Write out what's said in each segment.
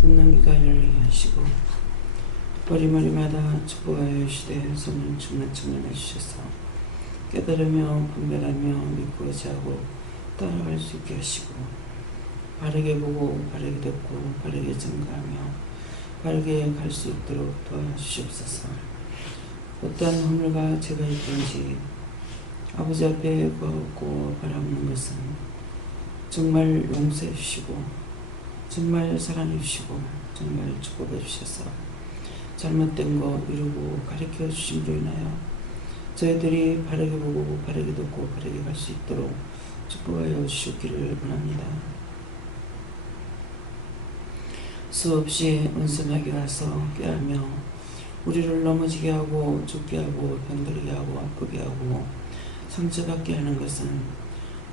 듣는 귀가 열리게 하시고 머리머리마다 축복하여 주시되 성령 충만해 주셔서 깨달으며 분별하며 믿고 의지하고 따라갈 수 있게 하시고 바르게 보고 바르게 듣고 바르게 증거하며 바르게 갈 수 있도록 도와주시옵소서. 어떠한 허물과 죄가 있든지 아버지 앞에 구하고 바라보는 것은 정말 용서해 주시고 정말 사랑해 주시고 정말 축복해 주셔서 잘못된 거 이루고 가르쳐 주심으로 인하여 저희들이 바르게 보고 바르게 듣고 바르게 갈 수 있도록 축복하여 주시기를 원합니다. 수없이 은선하게 와서 꾀하며 우리를 넘어지게 하고 죽게 하고 병들게 하고 아프게 하고 상처받게 하는 것은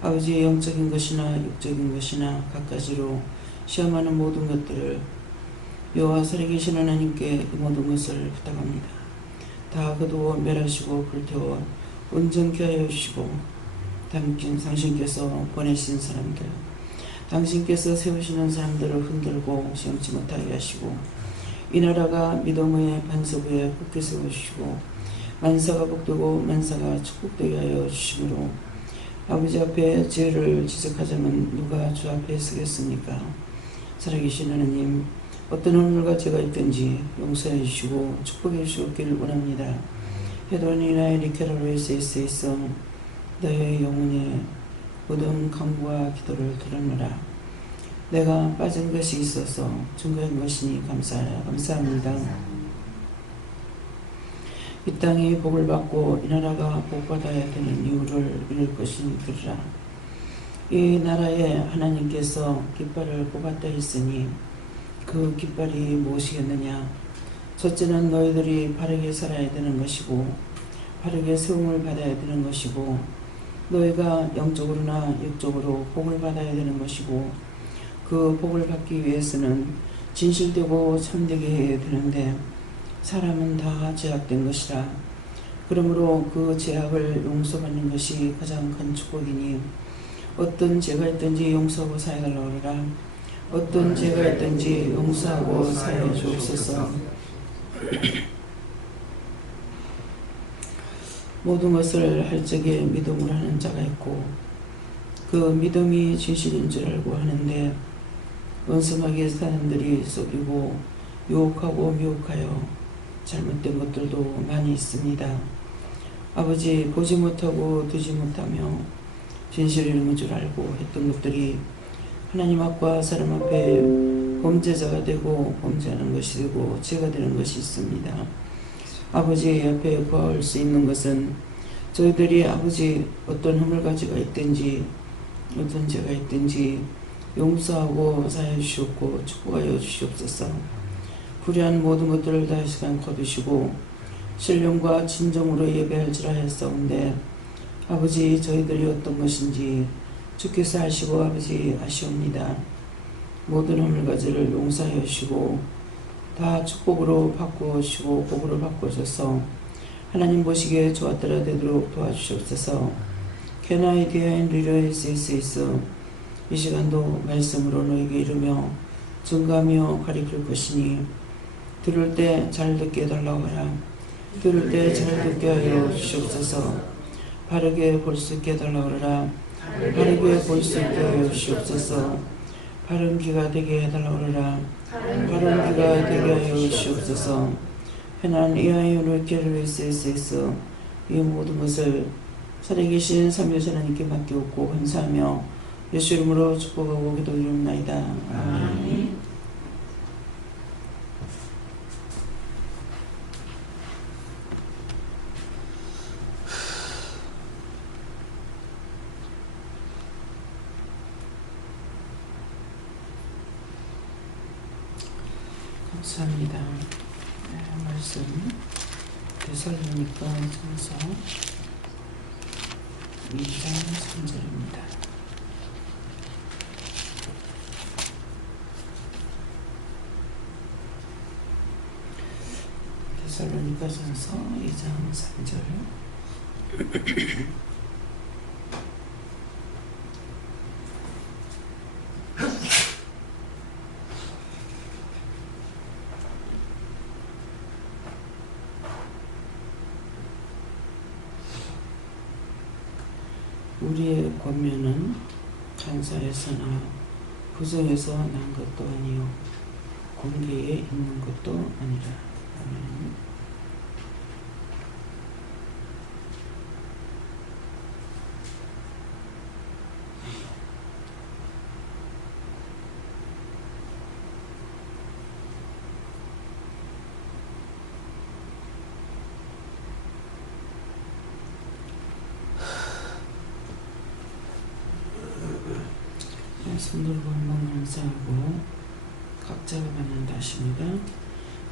아버지의 영적인 것이나 육적인 것이나 갖가지로 시험하는 모든 것들을 여호와 살아계신 하나님께 이 모든 것을 부탁합니다. 다 거두어 멸하시고 불태워 온전케 하여 주시고 당신께서 보내신 사람들 당신께서 세우시는 사람들을 흔들고 시험치 못하게 하시고 이 나라가 믿음의 반석 위에 굳게 세워주시고 만사가 복되고 만사가 축복되게 하여 주심으로 아버지 앞에 죄를 지적하자면 누가 주 앞에 서겠습니까? 살아계신 하나님, 어떤 허물과 죄가 있든지 용서해 주시고 축복해 주시기를 원합니다. 헤도니나의 리케라로에서 너의 영혼의 모든 간구와 기도를 들으노라. 내가 빠진 것이 있어서 증거한 것이니 감사합니다. 이 땅이 복을 받고 이 나라가 복받아야 되는 이유를 이룰 것이니 들으라. 이 나라에 하나님께서 깃발을 뽑았다 했으니 그 깃발이 무엇이겠느냐? 첫째는 너희들이 바르게 살아야 되는 것이고 바르게 세움을 받아야 되는 것이고 너희가 영적으로나 육적으로 복을 받아야 되는 것이고 그 복을 받기 위해서는 진실되고 참되게 해야 되는데 사람은 다 죄악된 것이라. 그러므로 그 죄악을 용서받는 것이 가장 큰 축복이니 어떤 죄가 있든지 용서하고 사해달라고 하라. 어떤 죄가 있든지 용서하고 사해 주옵소서. 모든 것을 할 적에 믿음으로 하는 자가 있고 그 믿음이 진실인 줄 알고 하는데 원성하게 사람들이 속이고 유혹하고 미혹하여 잘못된 것들도 많이 있습니다. 아버지, 보지 못하고 듣지 못하며 진실을 읽는 줄 알고 했던 것들이 하나님 앞과 사람 앞에 범죄자가 되고 범죄하는 것이 되고 죄가 되는 것이 있습니다. 아버지 앞에 구할 수 있는 것은 저희들이 아버지 어떤 허물가지가 있든지 어떤 죄가 있든지 용서하고 사해 주시옵고 축복하여 주시옵소서. 불의한 모든 것들을 다 시간 거두시고 신령과 진정으로 예배할지라 했사온데 아버지 저희들이 어떤 것인지 주께서 아시고 아버지 아시옵니다. 모든 허물가지를 용서하여 주시고 다 축복으로 바꾸시고 복으로 바꾸셔서 하나님 보시기에 좋았더라 되도록 도와주시옵소서. Can I dear 리더에서 이 시간도 말씀으로 너에게 이르며 증가하며 가리킬 것이니 들을 때 잘 듣게 해달라고 하라. 들을 때 잘 듣게 하여 주시옵소서. 바르게 볼 수 있게 해달라고 하라. 바르게 볼 수 있게 하여 주시옵소서. 바른 귀가 되게 해달라고 하라. 바른 귀가 되게 하여 주시옵소서. 편안 이하이오를 깨를 위해서 이 모든 것을 살아계신 삼위일체 하나님께 맡기옵고 감사하며 예수 이름으로 축복하고 기도드립니다. 아멘. 감사합니다. 말씀 데살로니가 전서 2장 3절입니다. 데살로니가 전서 2장 3절 우리의 권면은 간사에서나 부정에서 난 것도 아니요 공개에 있는 것도 아니라. 아멘. 손 들고 한번 감사하고 각자가 받는다 하십니다.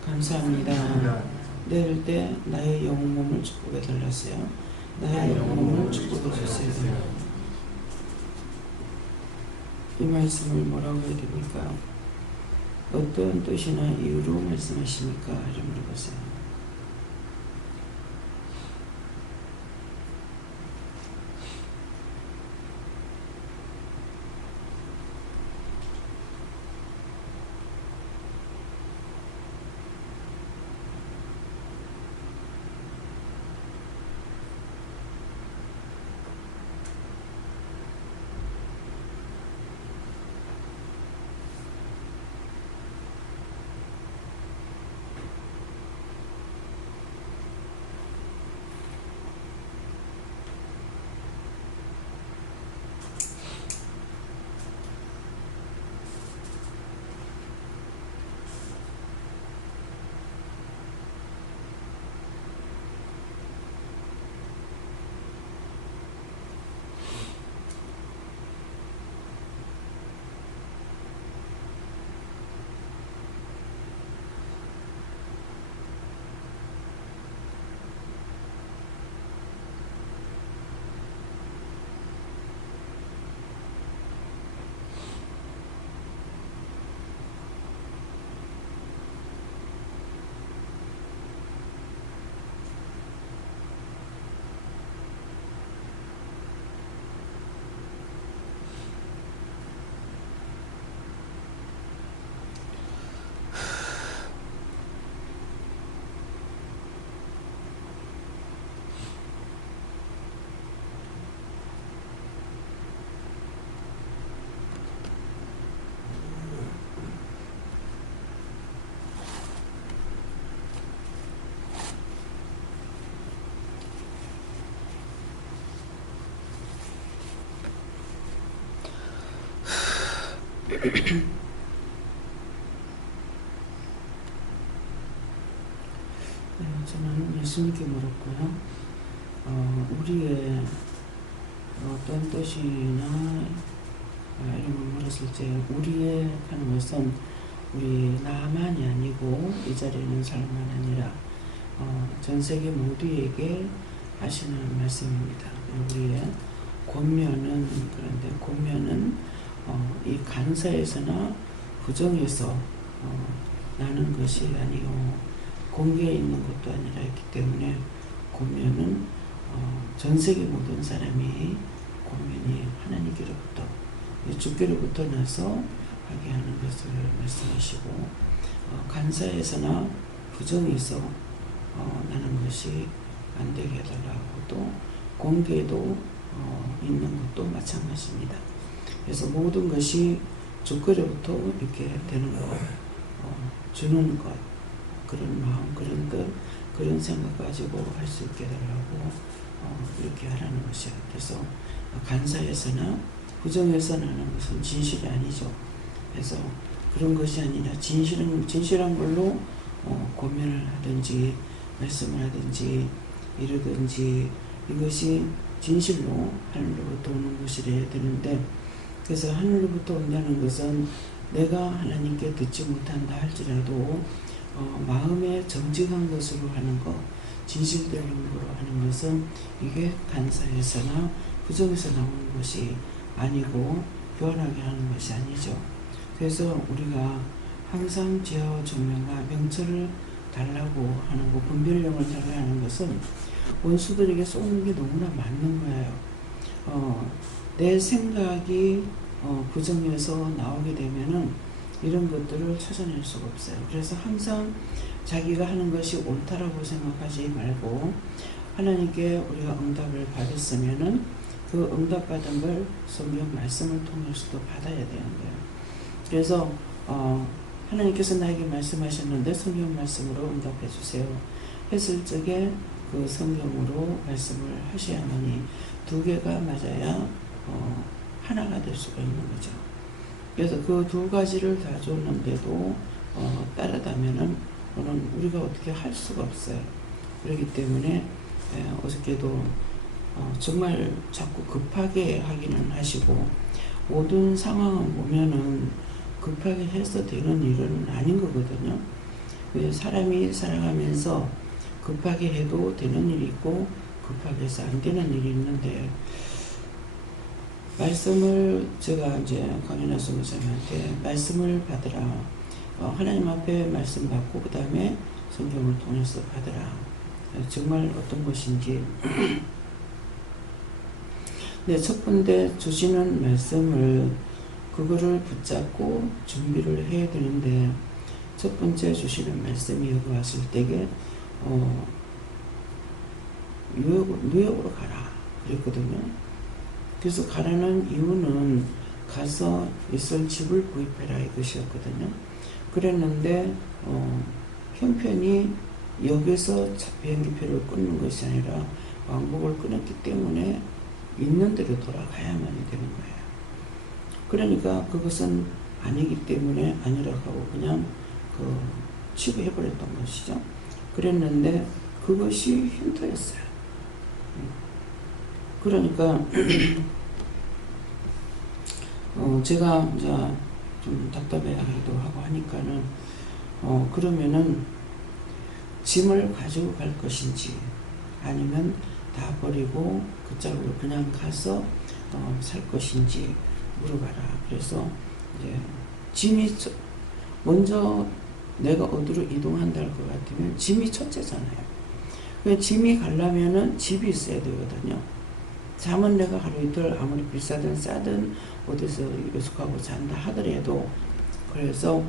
감사합니다. 내릴 때 나의 영혼 몸을 축복해 달라세요. 나의 영혼 몸을 축복해 주세요. 이 말씀을 뭐라고 해야 됩니까? 어떤 뜻이나 이유로 말씀하십니까? 이런 물어보세요. 저는 예수님께 물었고요. 우리의 어떤 뜻이나 이런 걸 물었을 때 우리의 하는 것은 우리 나만이 아니고 이 자리에 있는 사람만 아니라 전 세계 모두에게 하시는 말씀입니다. 우리의 권면은 그런데 권면은 이 간사에서나 부정에서 나는 것이 아니요 공개에 있는 것도 아니라 있기 때문에 권면은 전 세계 모든 사람이 권면이 하나님께로부터 주께로부터 나서 하게 하는 것을 말씀하시고 간사에서나 부정에서 나는 것이 안 되게 해달라고 또 공개도 있는 것도 마찬가지입니다. 그래서 모든 것이 주께로부터 이렇게 되는 것, 주는 것, 그런 마음, 그런 뜻, 그런 생각 가지고 할 수 있게 해달라고 이렇게 하라는 것이에요. 그래서 간사에서나 부정에서 나는 것은 진실이 아니죠. 그래서 그런 것이 아니라 진실한 걸로 고민을 하든지 말씀을 하든지 이러든지 이것이 진실로 하늘로부터 오는 것이래야 되는데 그래서 하늘로부터 온다는 것은 내가 하나님께 듣지 못한다 할지라도 마음에 정직한 것으로 하는 것, 진실되는 것으로 하는 것은 이게 간사에서나 부정에서 나오는 것이 아니고 교환하게 하는 것이 아니죠. 그래서 우리가 항상 죄와 정명과 명철을 달라고 하는 것, 분별력을 달라고 하는 것은 원수들에게 쏘는 게 너무나 맞는 거예요. 내 생각이 부정해서 나오게 되면은 이런 것들을 찾아낼 수가 없어요. 그래서 항상 자기가 하는 것이 옳다라고 생각하지 말고 하나님께 우리가 응답을 받았으면은 그 응답받은 걸 성경 말씀을 통해서도 받아야 되는 거예요. 그래서 하나님께서 나에게 말씀하셨는데 성경 말씀으로 응답해 주세요 했을 적에 그 성경으로 말씀을 하셔야만이 두 개가 맞아야 하나가 될 수가 있는 거죠. 그래서 그 두 가지를 다 줬는데도 따르다면은 그는 우리가 어떻게 할 수가 없어요. 그렇기 때문에 어저께도 정말 자꾸 급하게 하기는 하시고 모든 상황을 보면은 급하게 해서 되는 일은 아닌 거거든요. 사람이 살아가면서 급하게 해도 되는 일이 있고 급하게 해서 안 되는 일이 있는데 말씀을 제가 이제 강연하수 목사님한테 말씀을 받으라. 하나님 앞에 말씀 받고 그 다음에 성경을 통해서 받으라. 정말 어떤 것인지. 네, 첫 번째 주시는 말씀을 그거를 붙잡고 준비를 해야 되는데 첫 번째 주시는 말씀이 여기 왔을 때에 뉴욕으로 가라 그랬거든요. 그래서 가라는 이유는 가서 있을 집을 구입해라 이것이었거든요. 그랬는데 형편이 여기서 비행기표를 끊는 것이 아니라 왕복을 끊었기 때문에 있는 대로 돌아가야만 되는 거예요. 그러니까 그것은 아니기 때문에 아니라고 하고 그냥 취소해버렸던 것이죠. 그랬는데 그것이 힌트였어요. 그러니까 제가 이제 좀 답답해하기도 하고 하니까는 그러면은 짐을 가지고 갈 것인지 아니면 다 버리고 그 짝으로 그냥 가서 살 것인지 물어봐라. 그래서 이제 짐이 먼저 내가 어디로 이동한다 할 것 같으면 짐이 첫째잖아요. 짐이 가려면은 집이 있어야 되거든요. 잠은 내가 하루 이틀 아무리 비싸든 싸든 어디서 요속하고 잔다 하더라도 그래서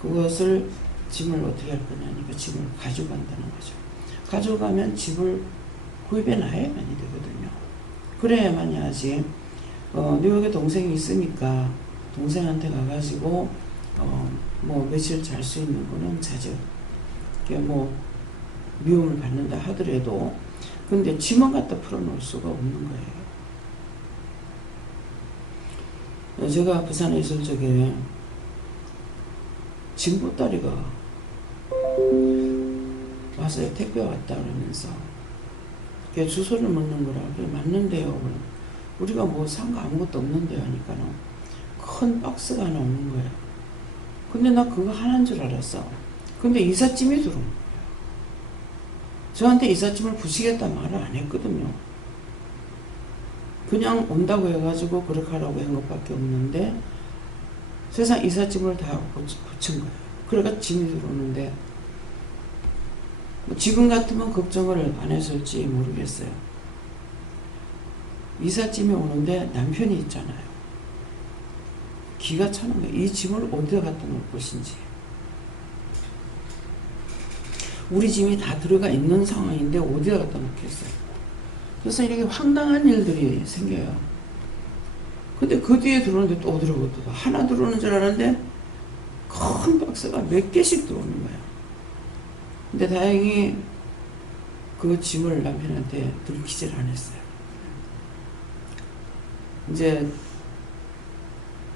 그것을 짐을 어떻게 할 거냐니까 짐을 가져간다는 거죠. 가져가면 집을 구입해 놔야만이 되거든요. 그래야만이 하지. 뉴욕에 동생이 있으니까 동생한테 가가지고 뭐 며칠 잘 수 있는 거는 자죠. 뭐 미움을 받는다 하더라도 근데 짐만 갖다 풀어놓을 수가 없는 거예요. 제가 부산에 있을 적에 짐 보따리가 와서 택배 왔다 그러면서 주소를 묻는 거라. 그래 맞는데요. 우리가 뭐 산 거 아무것도 없는데 하니까는 큰 박스가 하나 오는 거예요. 근데 나 그거 하나인 줄 알았어. 근데 이삿짐이 들어온 거예요. 저한테 이삿짐을 부시겠다 말을 안 했거든요. 그냥 온다고 해가지고 그렇게 하라고 한 것밖에 없는데 세상 이삿짐을 다 붙인 거예요. 그러니까 짐이 들어오는데 지금 같으면 걱정을 안 했을지 모르겠어요. 이삿짐이 오는데 남편이 있잖아요. 기가 차는 거예요. 이 짐을 어디다 갖다 놓을 것인지. 우리 짐이 다 들어가 있는 상황인데 어디다 갖다 놓겠어요. 그래서 이렇게 황당한 일들이 생겨요. 근데 그 뒤에 들어오는데 또 어디로 또 하나 들어오는 줄 알았는데 큰 박스가 몇 개씩 들어오는 거예요. 근데 다행히 그 짐을 남편한테 들키질 않았어요. 이제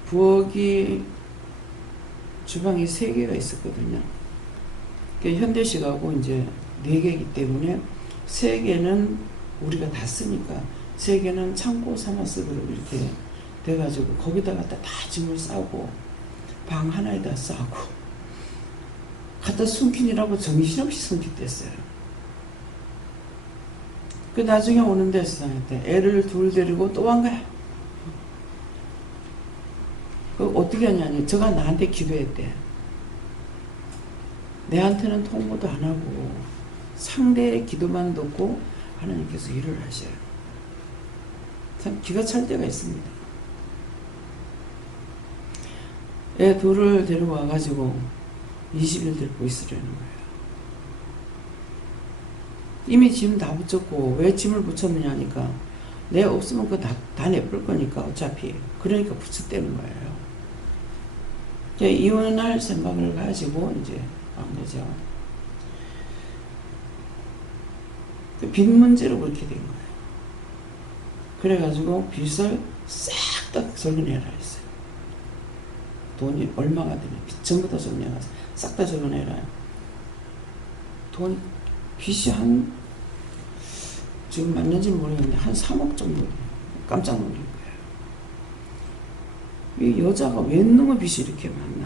부엌이 주방이 3개가 있었거든요. 현대식하고 이제 4개이기 때문에 3개는 우리가 다 쓰니까 3개는 창고 삼아 쓰도록 이렇게 돼가지고 거기다가 다 짐을 싸고 방 하나에다 싸고 갖다 숨기느라고 정신없이 숨겼댔어요. 그 나중에 오는데 세상한테 애를 둘 데리고 또 한 거야. 그 어떻게 하냐니 저가 나한테 기도했대. 내한테는 통보도 안 하고 상대의 기도만 듣고 하나님께서 일을 하셔요. 참 기가 찰 때가 있습니다. 애 둘을 데려와가지고 20일 데리고 있으려는 거예요. 이미 짐 다 붙였고 왜 짐을 붙였느냐 하니까 내 없으면 그거 다 내볼 거니까 어차피. 그러니까 부츠대는 거예요. 이혼할 생각을 가지고 이제 한 거죠. 빚 문제로 그렇게 된 거예요. 그래가지고 빚을 싹 다 적어내라 했어요. 돈이 얼마가 되냐. 빚 전부 다 적어내라. 싹 다 적어내라. 빚이 지금 맞는지 모르겠는데 한 3억 정도 돼요. 깜짝 놀란 거예요. 이 여자가 웬 놈의 빚이 이렇게 많나.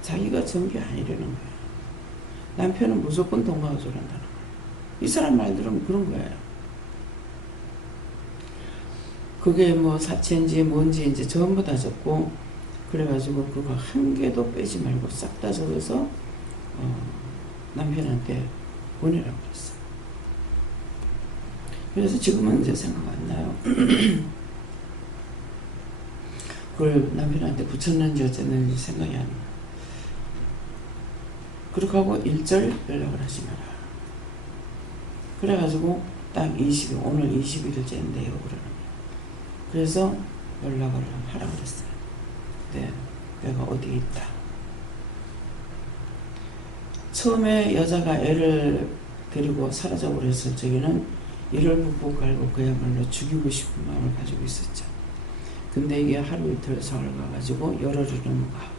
자기가 전 게 아니라는 거예요. 남편은 무조건 돈 가져간다는 거예요. 이 사람 말 들으면 그런 거예요. 그게 뭐 사채인지 뭔지 이제 전부 다 적고, 그래가지고 그거 한 개도 빼지 말고 싹 다 적어서 남편한테 보내라고 그랬어요. 그래서 지금은 이제 생각 안 나요. 그걸 남편한테 붙였는지 어쨌는지 생각이 안 나요. 그렇게 하고 1절 연락을 하지 마라. 그래가지고 딱 20일, 오늘 21일째인데요. 그러는 거예요. 그래서 연락을 하라 그랬어요. 네, 내가 어디 있다. 처음에 여자가 애를 데리고 사라져 버렸을 적에는 이를 북북 갈고 그야말로 죽이고 싶은 마음을 가지고 있었죠. 근데 이게 하루 이틀 사흘 가가지고 열흘을 넘어가.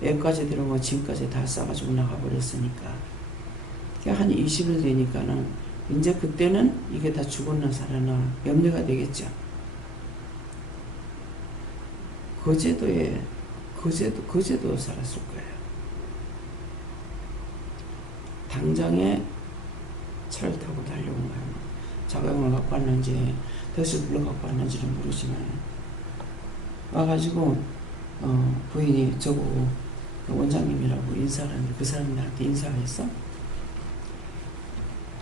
애까지 데리고 짐까지 다 싸가지고 나가버렸으니까. 한 20일 되니까는 이제 그때는 이게 다 죽었나 살았나 염려가 되겠죠. 거제도 살았을 거예요. 당장에 차를 타고 달려온 거예요. 자가용을 갖고 왔는지 덫을 불러 갖고 왔는지는 모르지만 와가지고 부인이 저보고 원장님이라고 인사를 하는데 그 사람이 나한테 인사를 했어.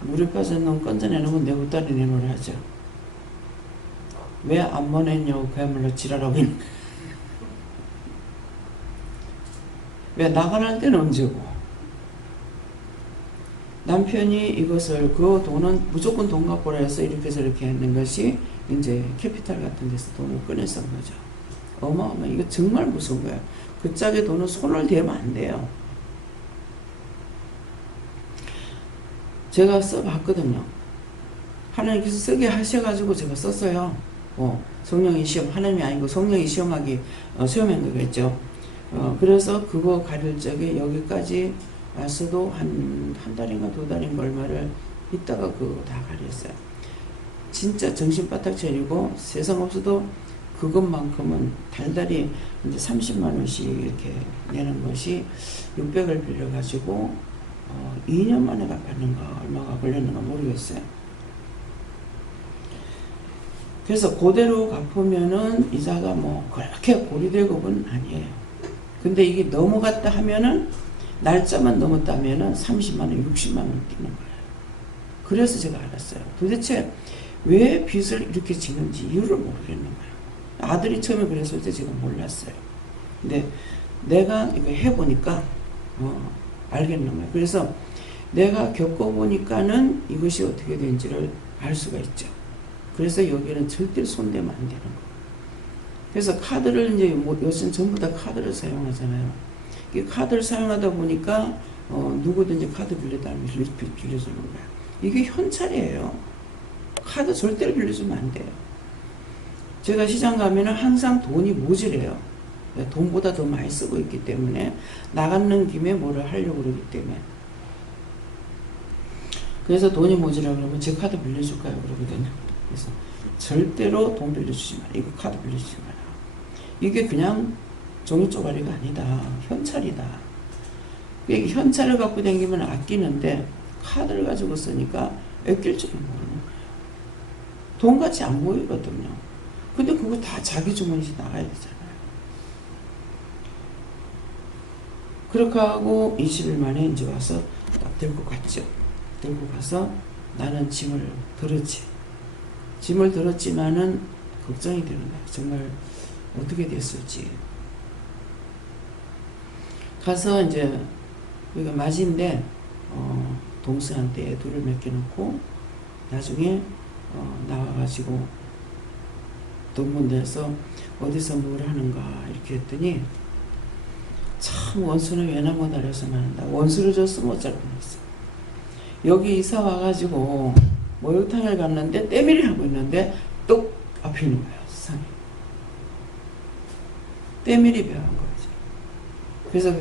물에 빠진 놈 건져내놓으면 내 옷다리 내놓으라 하죠. 왜 안 보냈냐고 그야말로 지랄하고 있는 거야. 왜 나가는 때는 언제고. 남편이 이것을 그 돈은 무조건 돈 갖고 해서 이렇게 저렇게 했는 것이 이제 캐피탈 같은 데서 돈을 꺼내서 거죠. 어마어마. 이거 정말 무서운 거야. 그 짝의 돈은 손을 대면 안 돼요. 제가 써봤거든요. 하나님께서 쓰게 하셔가지고 제가 썼어요. 성령이 시험, 하나님이 아니고 성령이 시험한 거겠죠. 그래서 그거 가릴 적에 여기까지 왔어도 한 달인가 2달인가 얼마를 있다가 그거 다 가렸어요. 진짜 정신 바짝 차리고 세상 없어도 그것만큼은 달달이 이제 30만 원씩 이렇게 내는 것이 600을 빌려가지고 2년 만에 갚았는가 얼마가 걸렸는가 모르겠어요. 그래서 그대로 갚으면은 이자가 뭐 그렇게 고리대급은 아니에요. 근데 이게 넘어갔다 하면은 날짜만 넘었다면은 30만 원, 60만 원 뛰는 거예요. 그래서 제가 알았어요. 도대체 왜 빚을 이렇게 지는지 이유를 모르겠는 거예요. 아들이 처음에 그랬을 때 제가 몰랐어요. 근데 내가 이거 해보니까 알겠는 거예요. 그래서 내가 겪어보니까는 이것이 어떻게 되는지를 알 수가 있죠. 그래서 여기는 절대 손대면 안 되는 거예요. 그래서 카드를 이제 요즘 전부 다 카드를 사용하잖아요. 이 카드를 사용하다 보니까 누구든지 카드 빌려주는 거야. 이게 현찰이에요. 카드 절대로 빌려주면 안 돼요. 제가 시장 가면은 항상 돈이 모자래요. 돈보다 더 많이 쓰고 있기 때문에 나가는 김에 뭐를 하려고 그러기 때문에. 그래서 돈이 모자라 그러면 제 카드 빌려줄까요? 그러거든요. 그래서 절대로 돈 빌려주지 마라. 이거 카드 빌려주지 마라. 이게 그냥 종이 쪼가리가 아니다. 현찰이다. 현찰을 갖고 다니면 아끼는데 카드를 가지고 쓰니까 아낄 줄은 모르는 거예요. 돈같이 안 보이거든요. 근데 그거 다 자기 주머니에서 나가야 되잖아요. 그렇게 하고 20일 만에 이제 와서 딱 들고 갔죠. 들고 가서 나는 짐을 들었지. 짐을 들었지만은 걱정이 되는 거예요. 정말 어떻게 됐을지. 가서 이제 여기가 맞인데 동서한테 둘을 맡겨놓고 나중에 나와가지고 돈문 내서 어디서 뭘 하는가 이렇게 했더니 참 원수는 외나무 다려서 만한다. 원수를 줬으면 어쩔 뻔했어. 여기 이사 와가지고 목욕탕을 갔는데 때밀이 하고 있는데 똑 앞에 있는 거야 세상에. 때밀이 배운 거지. 그래서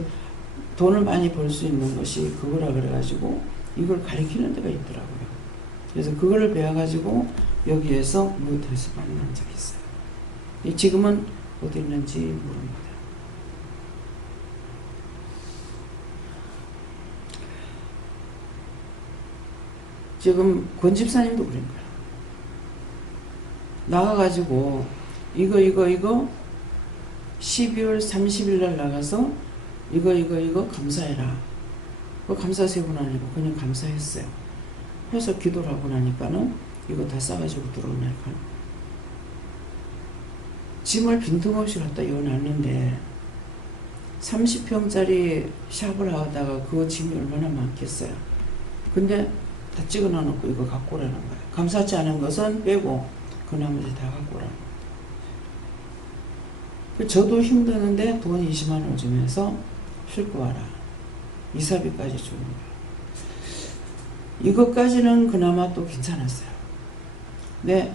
돈을 많이 벌 수 있는 것이 그거라 그래가지고 이걸 가리키는 데가 있더라고요. 그래서 그거를 배워가지고 여기에서 목욕탕에서 만난 적이 있어요. 지금은 어디 있는지 모릅니다. 지금 권 집사님도 그런 거야. 나가가지고 이거 12월 30일 날 나가서 이거 감사해라. 그 감사 세 번 아니고 그냥 감사했어요. 해서 기도를 하고 나니까는 이거 다 싸가지고 들어오니까 짐을 빈틈없이 갖다 이어놨는데 30평짜리 샵을 하다가 그 짐이 얼마나 많겠어요. 근데 다 찍어놔놓고 이거 갖고 오라는 거예요. 감사치 않은 것은 빼고 그 나머지 다 갖고 오라는 거예요. 저도 힘드는데 돈 20만 원 주면서 싣고 와라. 이사비까지 주는 거예요. 이것까지는 그나마 또 괜찮았어요. 근데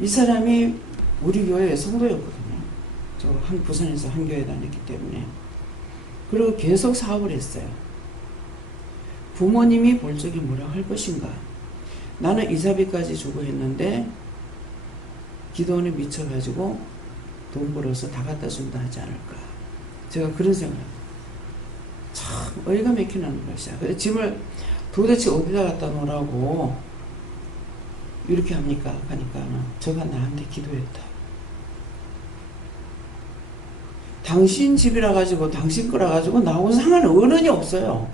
이 사람이 우리 교회 성도였거든요. 저 부산에서 한 교회 다녔기 때문에. 그리고 계속 사업을 했어요. 부모님이 볼 적에 뭐라고 할 것인가. 나는 이사비까지 주고 했는데 기도원에 미쳐가지고 돈 벌어서 다 갖다 준다 하지 않을까. 제가 그런 생각을 참 어이가 막히는 것이야. 그래서 짐을 도대체 어디다 갖다 놓으라고 이렇게 합니까? 하니까는 저가 나한테 기도했다. 당신 집이라 가지고 당신 거라 가지고 나하고 상관은 어른이 없어요.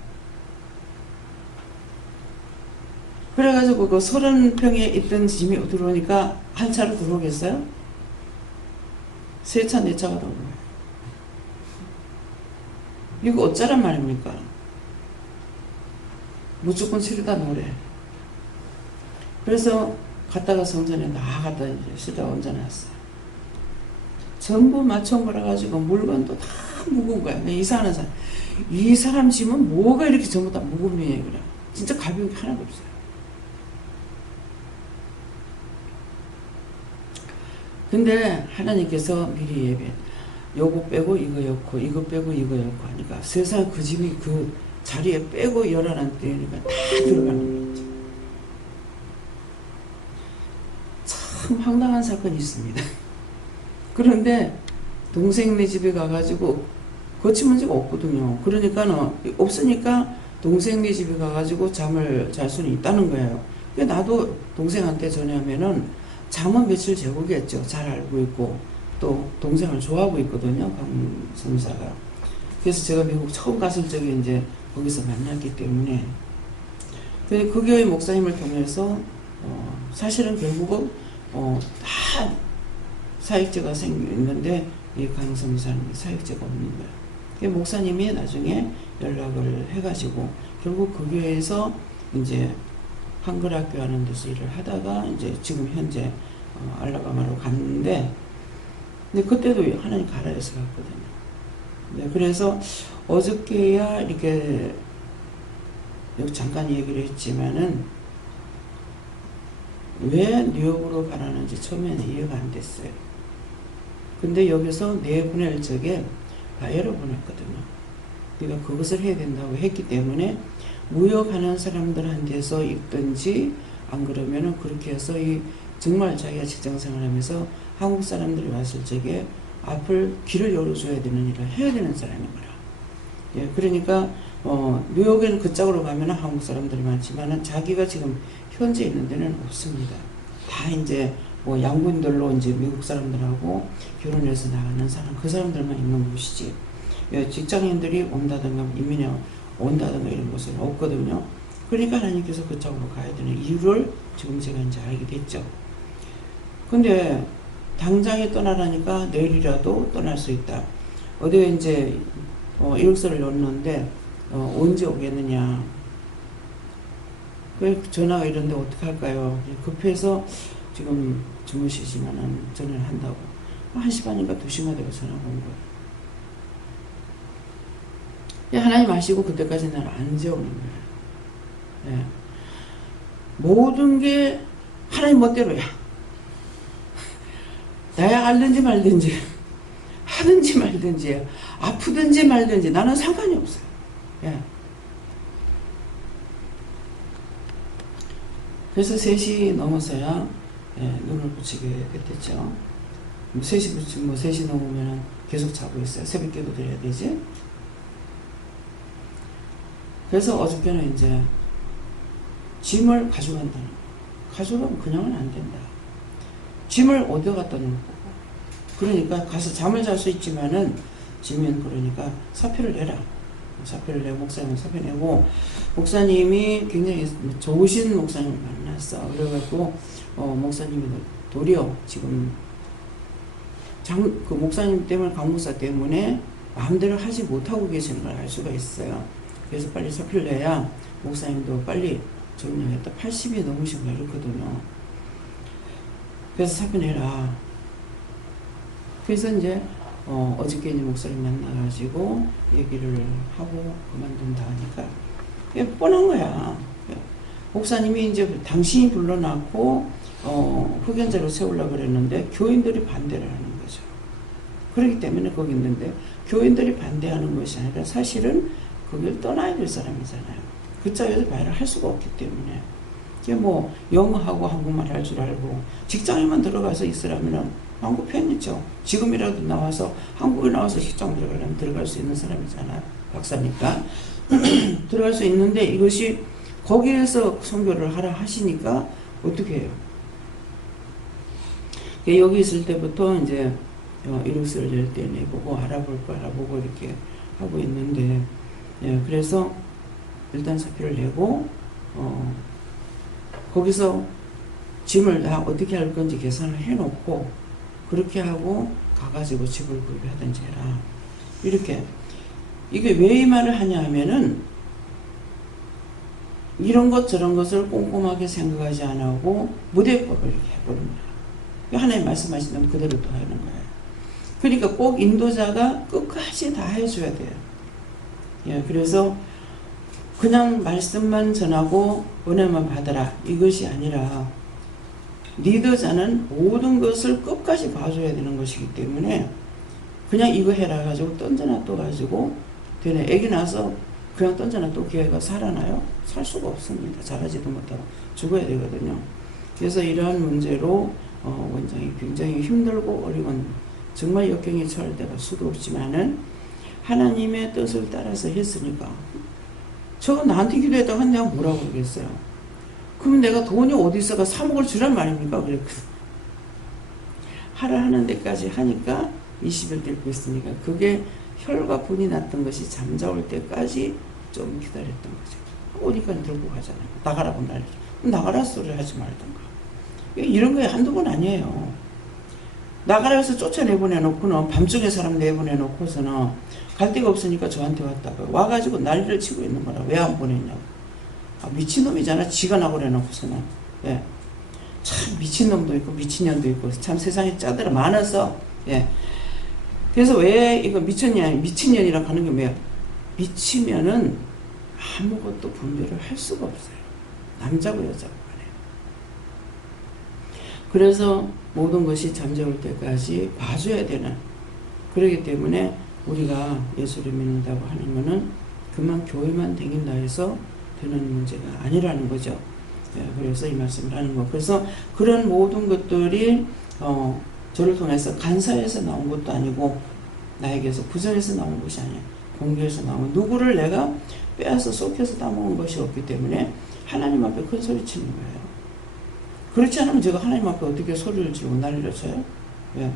그래가지고 그 30평에 있던 짐이 들어오니까 한 차로 들어오겠어요? 세 차, 네 차가 들어오는 거예요. 이거 어쩌란 말입니까? 무조건 실다 놓으래. 그래서 갔다가 성전에 나갔다 이제 실다 얹어놨어요. 전부 맞춰 버려가지고 물건도 다 무거운 거야. 이사하는 사람. 이 사람 짐은 뭐가 이렇게 전부 다 무겁니? 그래. 진짜 가벼운 게 하나도 없어요. 근데 하나님께서 미리 예배, 요거 빼고 이거 엮고, 이거 빼고 이거 엮고 하니까 세상 그 짐이 그 자리에 빼고 열어놨 때니까 다 들어가는 거죠. 참 황당한 사건이 있습니다. 그런데 동생네 집에 가가지고 거치 문제가 없거든요. 그러니까는 없으니까 동생네 집에 가가지고 잠을 잘 수는 있다는 거예요. 나도 동생한테 전화하면은 잠은 며칠 재고겠죠. 잘 알고 있고 또 동생을 좋아하고 있거든요. 강성사가. 그래서 제가 미국 처음 갔을 적에 이제 거기서 만났기 때문에 그 교회 목사님을 통해서 사실은 결국은 다 사역자가 생겼는데 이 강성사는 사역자가 없는 거예요. 목사님이 나중에 연락을 해가지고 결국 그 교회에서 이제 한글학교 하는 데서 일을 하다가 이제 지금 현재 알라바마로 갔는데 근데 그때도 하나님 가라 해서 갔거든요. 네, 그래서 어저께야 이렇게 여기 잠깐 얘기를 했지만은 왜 뉴욕으로 가라는지 처음에는 이해가 안 됐어요. 근데 여기서 내보낼 적에 가해를 보냈거든요. 그러니까 그것을 해야 된다고 했기 때문에 무역하는 사람들한테서 있든지 안 그러면은 그렇게 해서 정말 자기가 직장생활 하면서 한국 사람들이 왔을 적에 앞을 길을 열어줘야 되는 일을 해야 되는 사람인 거라. 예, 그러니까 뉴욕에는 그 짝으로 가면은 한국 사람들이 많지만은 자기가 지금 현재 있는 데는 없습니다. 다 이제 뭐 양군들로 이제 미국 사람들하고 결혼해서 나가는 사람 그 사람들만 있는 곳이지. 예, 직장인들이 온다든가 이민에 온다든가 이런 곳은 없거든요. 그러니까 하나님께서 그 짝으로 가야 되는 이유를 지금 제가 이제 알게 됐죠. 근데 당장에 떠나라니까 내일이라도 떠날 수 있다. 어디에 이제 이력서를 넣었는데 언제 오겠느냐. 그 전화가 이런데 어떻게 할까요? 급해서 지금 주무시지만은 전화를 한다고. 1시 반인가 2시가 되고 전화가 온 거예요. 하나님 아시고 그때까지 나를 안 재우는 거예요. 예. 모든 게 하나님 멋대로야. 나야 알든지 말든지 하든지 말든지 아프든지 말든지 나는 상관이 없어요. 예. 그래서 3시 넘어서야 눈을 붙이게 됐죠. 3시 붙이면 3시 넘으면 계속 자고 있어요. 새벽기도 드려야 되지. 그래서 어저께는 이제 짐을 가져간다는 거예요. 가져가면 그냥은 안 된다. 짐을 어디다 갖다 놓을 거고. 그러니까 가서 잠을 잘 수 있지만은 짐은 그러니까 사표를 내라. 사표를 내고 목사님 사표 내고 목사님이 굉장히 좋으신 목사님을 만났어. 그래가지고 목사님이 도리어 지금 그 목사님 때문에 강목사 때문에 마음대로 하지 못하고 계시는 걸 알 수가 있어요. 그래서 빨리 사표를 내야 목사님도 빨리 정리하겠다. 80이 넘으시고 이렇거든요. 그래서 사표 내라. 그래서 이제 어저께 이제 목사님 만나가지고 얘기를 하고 그만둔다 하니까 뻔한 거야. 목사님이 이제 당신이 불러놨고 후견자로 세우려고 그랬는데 교인들이 반대를 하는 거죠. 그렇기 때문에 거기 있는데 교인들이 반대하는 것이 아니라 사실은 거길 떠나야 될 사람이잖아요. 그 짝에서 말을 할 수가 없기 때문에. 이게 뭐 영어하고 한국말 할 줄 알고 직장에만 들어가서 있으라면 한국 팬이죠. 지금이라도 나와서 한국에 나와서 직장 들어가려면 들어갈 수 있는 사람이잖아요. 박사니까. 들어갈 수 있는데 이것이 거기에서 선교를 하라 하시니까 어떻게 해요? 여기 있을 때부터 이제 이력서를 낼 때 내보고 알아볼 거 알아보고 이렇게 하고 있는데 그래서 일단 사표를 내고 거기서 짐을 다 어떻게 할 건지 계산을 해놓고 그렇게 하고 가가지고 집을 구입하든지 해라. 이렇게. 이게 왜 이 말을 하냐 하면은 이런 것 저런 것을 꼼꼼하게 생각하지 않아 하고 무대법을 이렇게 해버린 거야. 하나님 말씀하신 대로 그대로 또 하는 거예요. 그러니까 꼭 인도자가 끝까지 다 해줘야 돼요. 그래서 그냥 말씀만 전하고 은혜만 받아라. 이것이 아니라 리더자는 모든 것을 끝까지 봐줘야 되는 것이기 때문에 그냥 이거 해라 가지고 던져놔 가지고 되네. 애기 나서 그냥 던져놔 또 걔가 살아나요? 살 수가 없습니다. 자라지도 못하고 죽어야 되거든요. 그래서 이러한 문제로 원장이 굉장히 힘들고 어려운 정말 역경에 처할 때가 수도 없지만은 하나님의 뜻을 따라서 했으니까 저거 나한테 기도했다고 한 내가 뭐라고 그러겠어요. 그러면 내가 돈이 어디서가 3억을 주란 말입니까? 그랬거든. 하라 하는 데까지 하니까 20일 들고 있으니까 그게 혈과 분이 났던 것이 잠자올 때까지 좀 기다렸던 거죠. 오니까 들고 가잖아요. 나가라고 난리. 나가라 소리를 하지 말던가. 이런 거에 한두 번 아니에요. 나가라 해서 쫓아내보내놓고는 밤중에 사람 내보내놓고서는 갈 데가 없으니까 저한테 왔다고 와가지고 난리를 치고 있는 거라. 왜 안 보냈냐고. 미친놈이잖아. 지가 나고 해놓고서는. 참 미친놈도 있고 미친년도 있고 참 세상에 짜들어 많아서. 그래서 왜 이거 미친년이라고 하는 게 뭐야? 미치면은 아무것도 분별을 할 수가 없어요. 남자고 여자고 간에. 그래서 모든 것이 잠재울 때까지 봐줘야 되는. 그렇기 때문에 우리가 예수를 믿는다고 하는 것은 그만 교회만 다닌다 해서 되는 문제가 아니라는 거죠. 그래서 이 말씀을 하는 거. 그래서 그런 모든 것들이 저를 통해서 간사에서 나온 것도 아니고 나에게서 구전에서 나온 것이 아니에요. 공개에서 나온 누구를 내가 빼앗아 쏙해서 따먹은 것이 없기 때문에 하나님 앞에 큰 소리 치는 거예요. 그렇지 않으면 제가 하나님 앞에 어떻게 소리를 지르고 난리를 쳐요? 왜?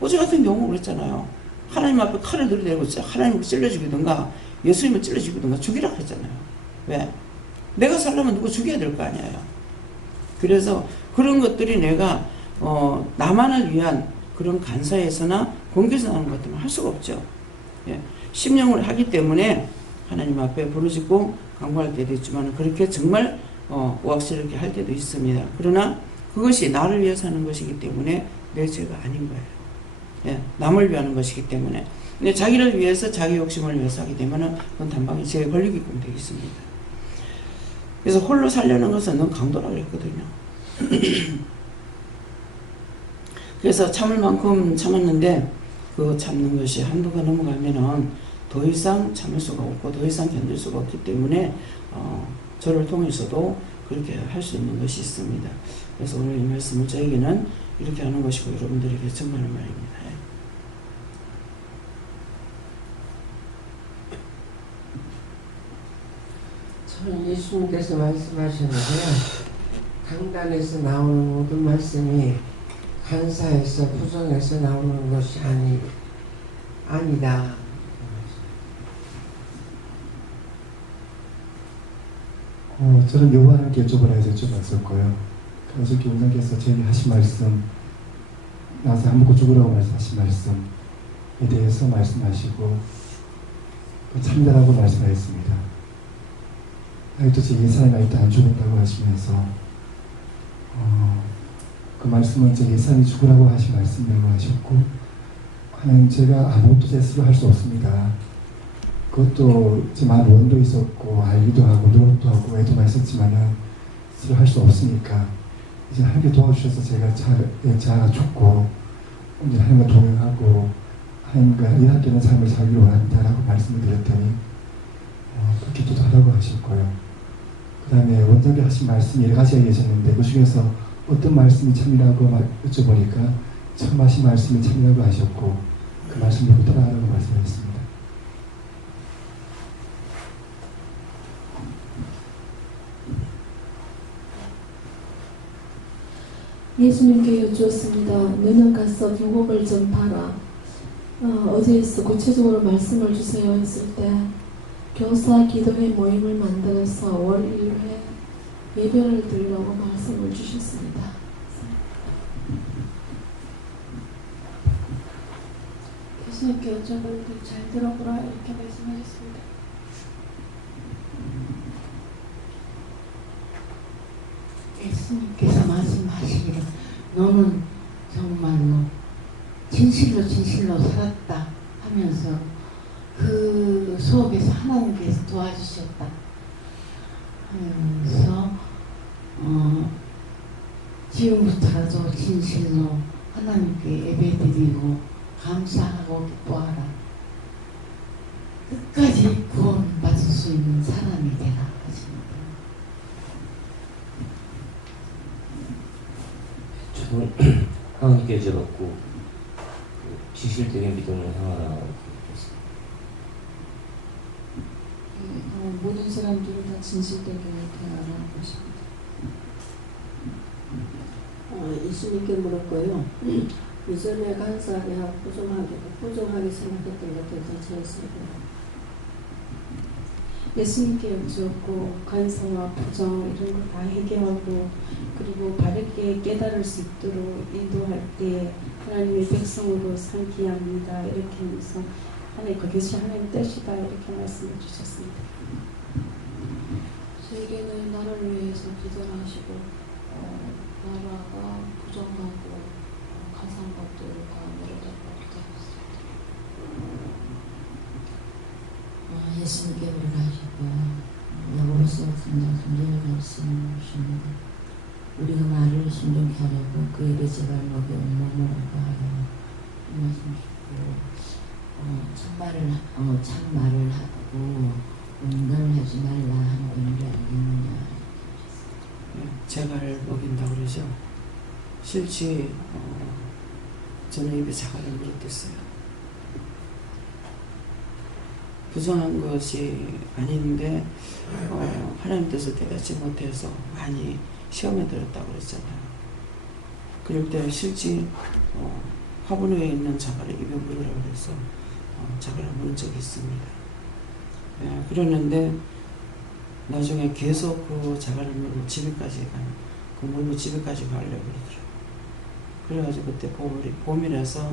어제 같은 경우 그랬잖아요. 하나님 앞에 칼을 들이대고 하나님을 찔러 죽이든가 예수님을 찔러 죽이든가 죽이라 했잖아요. 왜? 내가 살려면 누구 죽여야 될 거 아니에요. 그래서 그런 것들이 내가 나만을 위한 그런 간사에서나 공개에서 나오는 것들은 할 수가 없죠. 심령을 하기 때문에 하나님 앞에 부르짖고 간구할 때도 있지만 그렇게 정말 왁스럽게 할 때도 있습니다. 그러나 그것이 나를 위해서 하는 것이기 때문에 내 죄가 아닌 거예요. 예, 남을 위하는 것이기 때문에. 근데 자기를 위해서 자기 욕심을 위해서 하게 되면은 그건 단방에 죄에 걸리게끔 되어 있습니다. 그래서 홀로 살려는 것은 너무 강도라고 했거든요. 그래서 참을 만큼 참았는데 그 참는 것이 한도가 넘어가면은 더 이상 참을 수가 없고 더 이상 견딜 수가 없기 때문에 저를 통해서도 그렇게 할 수 있는 것이 있습니다. 그래서 오늘 이 말씀을 저에게는 이렇게 하는 것이고 여러분들에게 전하는 말입니다. 저는 예수님께서 말씀하셨는데요. 강단에서 나오는 모든 말씀이 간사에서 부정해서 나오는 것이 아니다. 저는 요한에게 여쭤보라 해서 여쭤봤었고요. 그래서 교장께서 저에게 하신 말씀, 나서 한 먹고 죽으라고 말씀하신 말씀에 대해서 말씀하시고 참다라고 말씀하셨습니다. 도대체 예산이 아직도 안 죽었다고 하시면서 그 말씀은 제 예산이 죽으라고 하신 말씀이라고 하셨고, 하나님 제가 아무것도 제 스스로 할 수 없습니다. 그것도 제 마음 원도 있었고 알기도 하고 노력도 하고 애도만 있었지만은 스스로 할 수 없으니까 이제 하나님께 도와주셔서 제가 자아가 죽고 이제 하나님과 동행하고 하나님과 일하게 삶을 살기를 원합니다라고 말씀을 드렸더니 그렇게 기도하라고 하셨고요. 그 다음에 원장님이 하신 말씀이 여러 가지가 계셨는데 그 중에서 어떤 말씀이 참이라고 여쭤보니까 처음 하신 말씀이 참이라고 하셨고 그 말씀을 따라하라고 말씀하셨습니다. 예수님께 여쭈었습니다. 너는 가서 복음을 전파라. 어제에서 구체적으로 말씀을 주세요 했을 때 교사 기도회 모임을 만들어서 월 1회 예배를 드리라고 말씀을 주셨습니다. 예수님께 여쭤보는데 잘 들어보라 이렇게 말씀하셨습니다. 예수님께서 말씀하시기를 너는 정말로 진실로 살았다 하면서 그 속에서 하나님께서 도와주셨다 하면서 지금부터라도 진실로 하나님께 예배드리고 감사하고 기뻐하라. 끝까지 구원받을 수 있는 사람이 되라 하십니다. 저는 하나님께 여쭤봤고 진실되게 믿음을 행하라고 했습니다. 모든 사람들을 다 진실되게 대하라는 것입니다. 예수님께 물었고요. 이전에 간사하게 하고 부정하게 생각했던 것들 다 제했어요. 예수님께 여쭈었고 간사와 부정 이런 걸 다 해결하고 그리고 바르게 깨달을 수 있도록 인도할 때 하나님의 백성으로 삼기 합니다. 이렇게 하면서 하나님 그것이 하나님의 뜻이다 이렇게 말씀해 주셨습니다. 저에게는 나를 위해서 기도를 하시고 나라가 부정하고 가상한 것들을 다 내려달라고 하셨습니다. 예수님께 우려하셨고요. 야고보서 3장 3절의 말씀을 주십니다. 우리가 말을 순종케 하려고 그에게 제발 먹여 온몸을 하여 이 말씀 주시고 참말을 하고 운동을 하지 말라 하는 의미를 알겠느냐. 자갈을 먹인다고 그러죠. 실제 저는 입에 자갈을 물었댔어요. 부정한 것이 아닌데 하나님 뜻을 깨닫지 못해서 많이 시험에 들었다고 그랬잖아요. 그럴 때 실제 화분 위에 있는 자갈을 입에 물으라고 해서 자갈을 물은 적이 있습니다. 그러는데 나중에 계속 그 자갈을 물고 집에까지 그 물고 집에까지 가려고 그러더라고요. 그래가지고 그때 봄이라서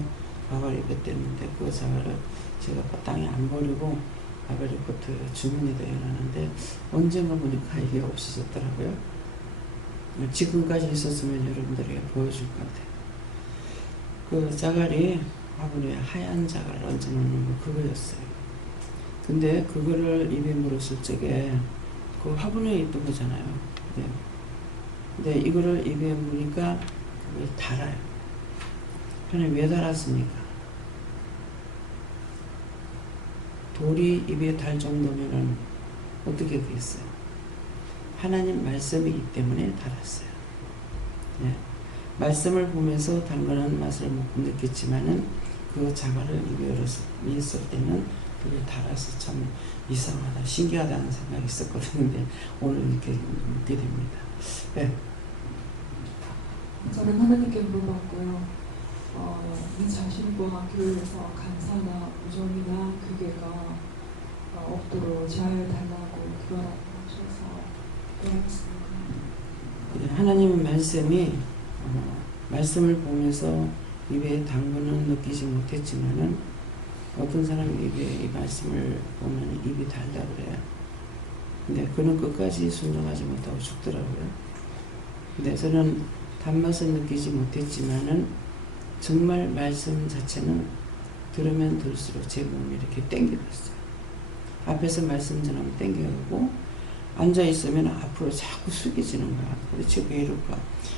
밥을 입었댔는데 그 자갈을 제가 땅에 안 버리고 아베리코트 주문이 되어 나는데 언젠가 보니까 이게 없어졌더라고요. 지금까지 있었으면 여러분들에게 보여줄 것 같아요. 그 자갈이 화분에 하얀 자갈 얹어놓는 거 그거였어요. 근데 그거를 입에 물었을 적에 그 화분에 있던 거잖아요. 근데 이거를 입에 물으니까 그게 달아요. 근데 왜 달았습니까? 돌이 입에 달 정도면은 어떻게 되겠어요? 하나님 말씀이기 때문에 달았어요. 예. 말씀을 보면서 달고난 맛을 못 느꼈지만은 그 자갈을 입에 열었을 때는 그게 달아서 참 이상하다, 신기하다는 생각이 있었거든요. 근데 오늘 이렇게 묻게 됩니다. 네. 저는 하나님께 물어봤고요. 이 자신과 교회에서 감사나 우정이나 교계가 없도록 잘 달라고 기도하라고 하셔서 기도하겠습니다. 하나님의 말씀이 말씀을 보면서 입에 당분은 느끼지 못했지만은 어떤 사람이 입에 이 말씀을 보면 입이 달다 그래요. 근데 그는 끝까지 순종하지 못하고 죽더라고요. 근데 저는 단맛은 느끼지 못했지만은 정말 말씀 자체는 들으면 들을수록 제 몸이 이렇게 땡겨갔어요. 앞에서 말씀 전하면 땡겨가고 앉아있으면 앞으로 자꾸 숙여지는 거야. 도대체 왜 이럴까?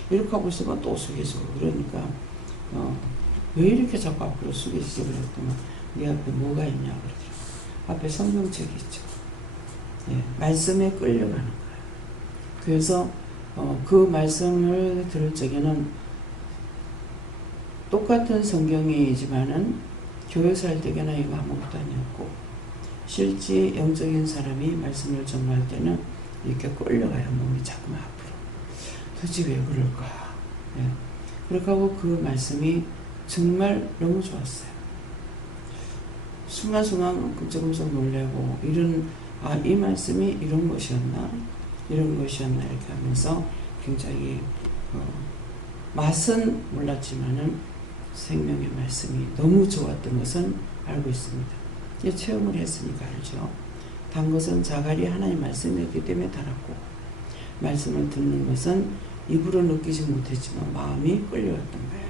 이렇게 하고 있으면 또 숙여지고 그러니까 왜 이렇게 자꾸 앞으로 숙여지지 그랬더니 네 앞에 뭐가 있냐 그러더라고요. 앞에 성경책이 있죠. 예, 말씀에 끌려가는 거예요. 그래서 그 말씀을 들을 적에는 똑같은 성경이지만은 교회 살 때나 이거 아무것도 아니었고 실제 영적인 사람이 말씀을 전할 때는 이렇게 끌려가요. 몸이 자꾸만 앞으로. 도대체 왜 그럴까? 예. 그렇게 하고 그 말씀이 정말 너무 좋았어요. 순간순간 끔찍끔찍 놀래고 이 말씀이 이런 것이었나 이렇게 하면서 굉장히 맛은 몰랐지만은 생명의 말씀이 너무 좋았던 것은 알고 있습니다. 이제 체험을 했으니까 알죠. 단 것은 자갈이 하나님 말씀이었기 때문에 달았고 말씀을 듣는 것은 입으로 느끼지 못했지만 마음이 끌려왔던 거예요.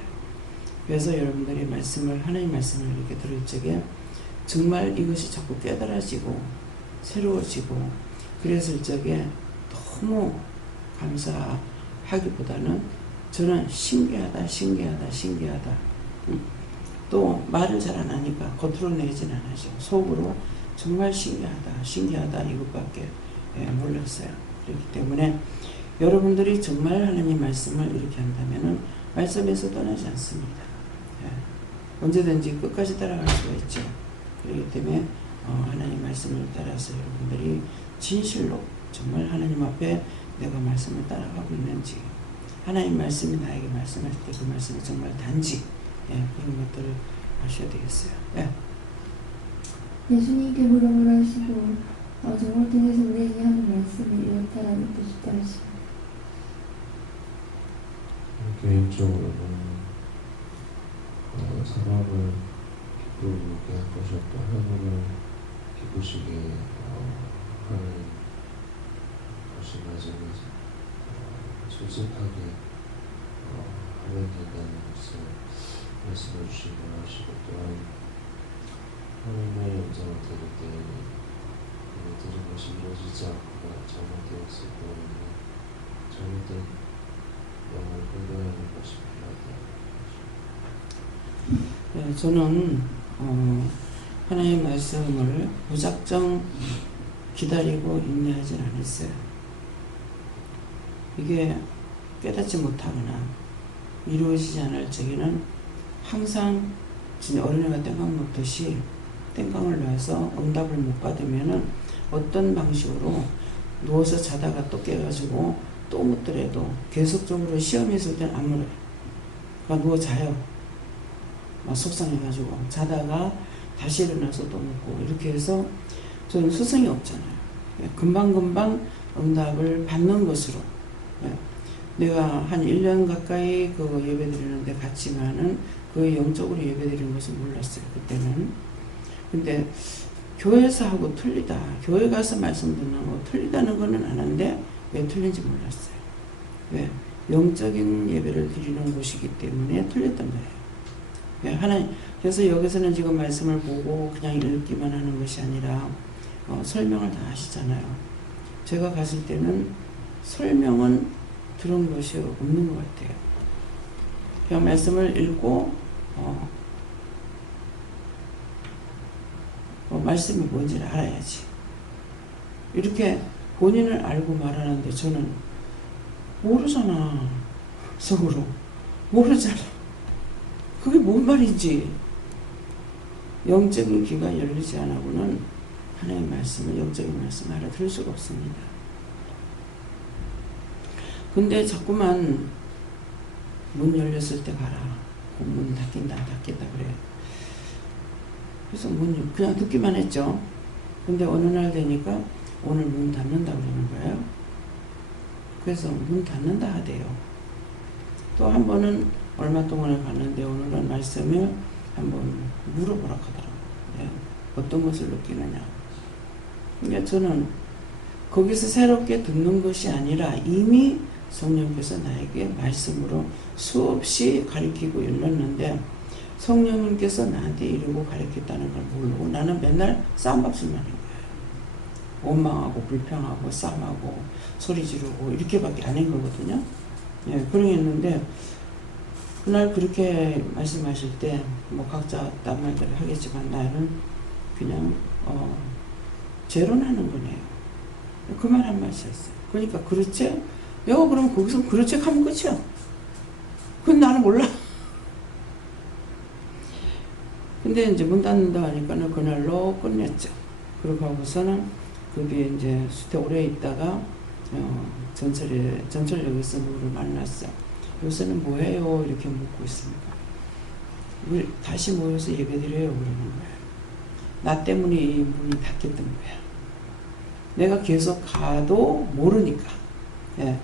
그래서 여러분들이 하나님 말씀을 이렇게 들을 적에 정말 이것이 자꾸 깨달아지고 새로워지고 그랬을 적에 너무 감사하기보다는 저는 신기하다. 또 말을 잘 안 하니까 겉으로 내진 않아죠. 속으로 정말 신기하다 이것밖에 몰랐어요. 그렇기 때문에 여러분들이 정말 하나님 말씀을 이렇게 한다면은 말씀에서 떠나지 않습니다. 언제든지 끝까지 따라갈 수가 있죠. 그렇기 때문에 하나님 말씀을 따라서 여러분들이 진실로 정말 하나님 앞에 내가 말씀을 따라가고 있는지 하나님 말씀이 나에게 말씀할 때 그 말씀이 정말 단지 그런 것들을 아셔야 되겠어요. 예수님께 물어보라 하시고 정말 통해서 우리에게 하는 말씀이 이렇다라는 뜻이 따르시고 개인적으로는 사람을 기쁘게 할 것이 없고 하나님을 기쁘시게 하는 것이 마지막에 솔직하게 하면 된다는 것을 말씀해 주시고 하시고 또한 하나님의 영상을 들을 때 들은 것이 이루어지지 않거나 잘못되었을 때에는 잘못된 영을 변경하는 것이 필요하다. 저는 하나님의 말씀을 무작정 기다리고 인내하진 않았어요. 이게 깨닫지 못하거나 이루어지지 않을 적에는 항상 진짜 어린애가 땡깡 먹듯이 땡깡을 놔서 응답을 못 받으면은 어떤 방식으로 누워서 자다가 또 깨가지고 또 묻더라도 계속적으로 시험이 있을 때는 안 물어요. 그러니까 누워 자요. 막 속상해가지고 자다가 다시 일어나서 또 묻고 이렇게 해서 저는 수성이 없잖아요. 금방금방 응답을 받는 것으로 내가 한 1년 가까이 그 예배 드리는데 갔지만은 그 영적으로 예배 드리는 것을 몰랐어요. 그때는. 근데 교회에서 하고 틀리다. 교회 가서 말씀 듣는 거 틀리다는 거는 아는데 왜 틀린지 몰랐어요. 왜? 영적인 예배를 드리는 곳이기 때문에 틀렸던 거예요. 왜? 하나님, 그래서 여기서는 지금 말씀을 보고 그냥 읽기만 하는 것이 아니라 설명을 다 하시잖아요. 제가 갔을 때는 설명은 들은 것이 없는 것 같아요. 그냥 말씀을 읽고 말씀이 뭔지를 알아야지. 이렇게 본인을 알고 말하는데 저는 모르잖아. 속으로 모르잖아. 그게 뭔 말인지. 영적인 귀가 열리지 않고는 하나님의 말씀을, 영적인 말씀을 알아들을 수가 없습니다. 근데 자꾸만 문 열렸을 때 가라. 문 닫겠다 그래. 그래서 그냥 듣기만 했죠. 근데 어느 날 되니까 오늘 문 닫는다 그러는 거예요. 그래서 문 닫는다 하대요. 또 한 번은 얼마 동안을 갔는데 오늘은 말씀을 한번 물어보라 하더라고요. 네. 어떤 것을 느끼느냐. 그러니까 저는 거기서 새롭게 듣는 것이 아니라 이미 성령께서 나에게 말씀으로 수없이 가르치고 일렀는데 성령님께서 나한테 이러고 가르쳤다는 걸 모르고 나는 맨날 쌈박질만 한 거예요. 원망하고 불평하고 싸움하고 소리 지르고 이렇게밖에 안 한 거거든요. 예, 그러겠는데 그날 그렇게 말씀하실 때 뭐 각자 딴 말들을 하겠지만 나는 그냥 재론하는 거네요. 그 말 한 말이었어요. 그러니까 그렇지? 내가 그러면 거기서 그렇지 하면 끝이야. 그건 나는 몰라. 근데 이제 문 닫는다 하니까는 그날로 끝냈죠. 그러고 하고서는 그게 이제 수태 오래 있다가 전철역에서 누구를 만났어. 요새는 뭐해요? 이렇게 묻고 있습니다. 우리 다시 모여서 예배드려요 그러는 거예요. 나 때문에 이 문이 닫혔던 거야. 내가 계속 가도 모르니까. 예.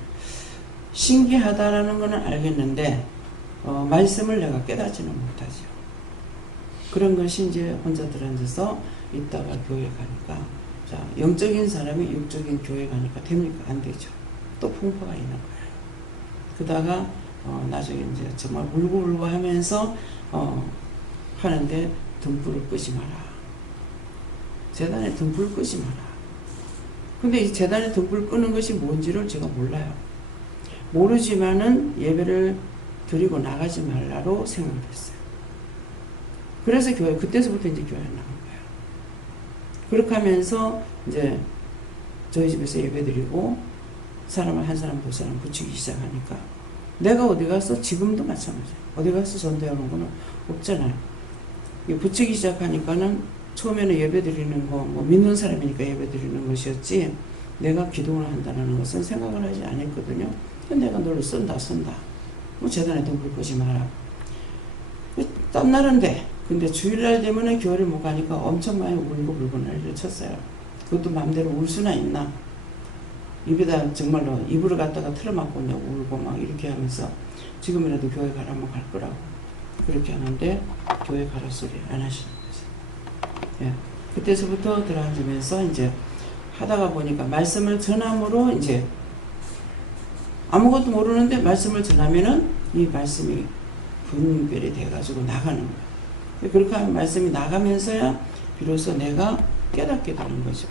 신기하다라는 거는 알겠는데 말씀을 내가 깨닫지는 못하죠. 그런 것이 이제 혼자 들어앉아서 있다가 교회 가니까 자, 영적인 사람이 육적인 교회 가니까 됩니까? 안 되죠. 또 풍파가 있는 거예요. 그러다가 나중에 이제 정말 울고불고 하면서 하는데 등불을 끄지 마라. 재단에 등불 끄지 마라. 근데 이 재단에 등불 끄는 것이 뭔지를 제가 몰라요. 모르지만은 예배를 드리고 나가지 말라로 생각을 했어요. 그래서 그때서부터 이제 교회 안 나간 거예요. 그렇게 하면서 이제 저희 집에서 예배 드리고 사람을 한 사람 두 사람 붙이기 시작하니까 내가 어디 가서 지금도 마찬가지예요. 어디 가서 전도하는 거는 없잖아요. 붙이기 시작하니까는 처음에는 예배 드리는 거, 뭐 믿는 사람이니까 예배 드리는 것이었지 내가 기도를 한다는 것은 생각을 하지 않았거든요. 내가 너를 쓴다. 뭐 재단에 등불 끄지 마라. 딴 날인데 근데 주일날 되면 교회를 못 가니까 엄청 많이 울고 난리를 쳤어요. 그것도 마음대로 울 수나 있나. 입에다 정말로 이불을 갖다가 틀어막고 울고 막 이렇게 하면서 지금이라도 교회 가라면 갈 거라고 그렇게 하는데 교회 가라 소리 안 하시는 거죠. 예. 그때서부터 들어앉으면서 이제 하다가 보니까 말씀을 전함으로 이제 아무것도 모르는데 말씀을 전하면은 이 말씀이 분별이 돼가지고 나가는 거예요. 그렇게 하면 말씀이 나가면서야 비로소 내가 깨닫게 되는 거죠.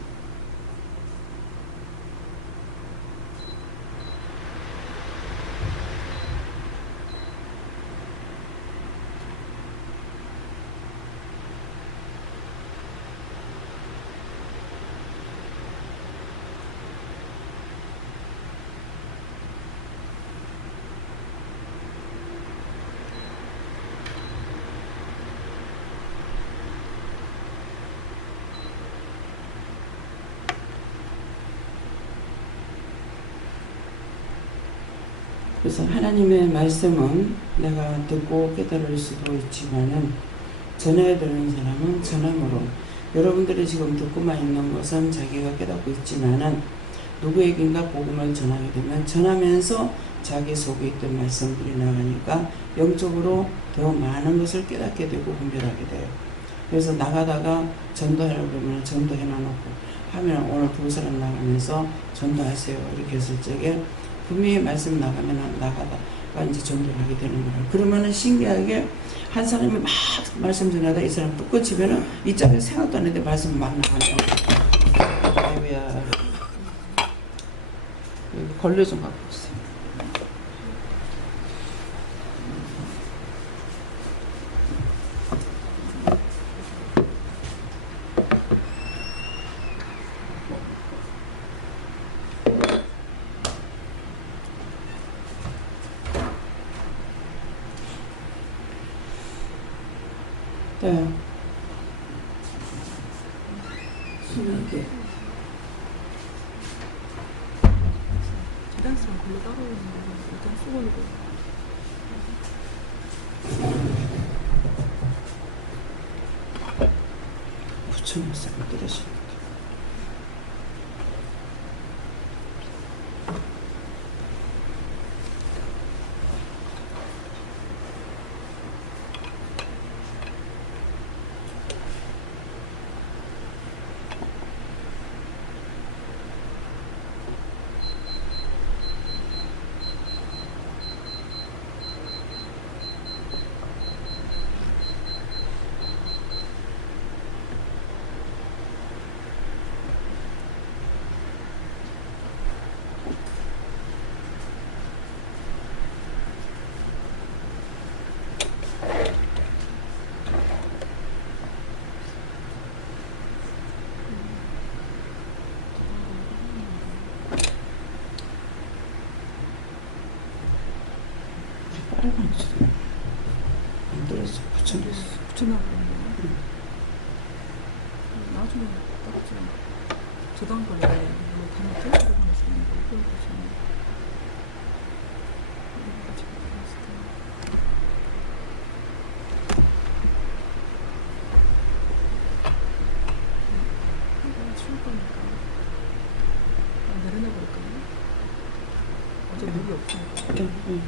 그래서 하나님의 말씀은 내가 듣고 깨달을 수도 있지만은 전해야 되는 사람은 전함으로 여러분들이 지금 듣고만 있는 것은 자기가 깨닫고 있지만은 누구에게인가 복음을 전하게 되면 전하면서 자기 속에 있던 말씀들이 나가니까 영적으로 더 많은 것을 깨닫게 되고 분별하게 돼요. 그래서 나가다가 전도하려고 그러면 전도해 놔놓고 하면 오늘 두 사람 나가면서 전도하세요. 이렇게 했을 적에 분명히 말씀 나가면 나가다가 이제 전도를 하게 되는 거예요. 그러면은 신기하게 한 사람이 막 말씀 전하다 이 사람 뚝 꺼치면은 이쪽에 생각도 안 했는데 말씀 막 나가네요. 아이고야. 여기 걸레 좀 갖고 오세요. 네. 순하게. 계단성 걸로 따로 있는 거 일단 수건으로. 붙여놨어요. 떨어지는 빨간 줄 안 떨어져. 붙여놨어. 붙여놔. 나중에 딱지 저당 걸려. 뭐 다른 테이프로 보내시는 거 이걸 보시면 이거 지금 봤을 때. 한번 치울 거니까 내려놔 버릴까요? 어제 물이 없으니까. 응.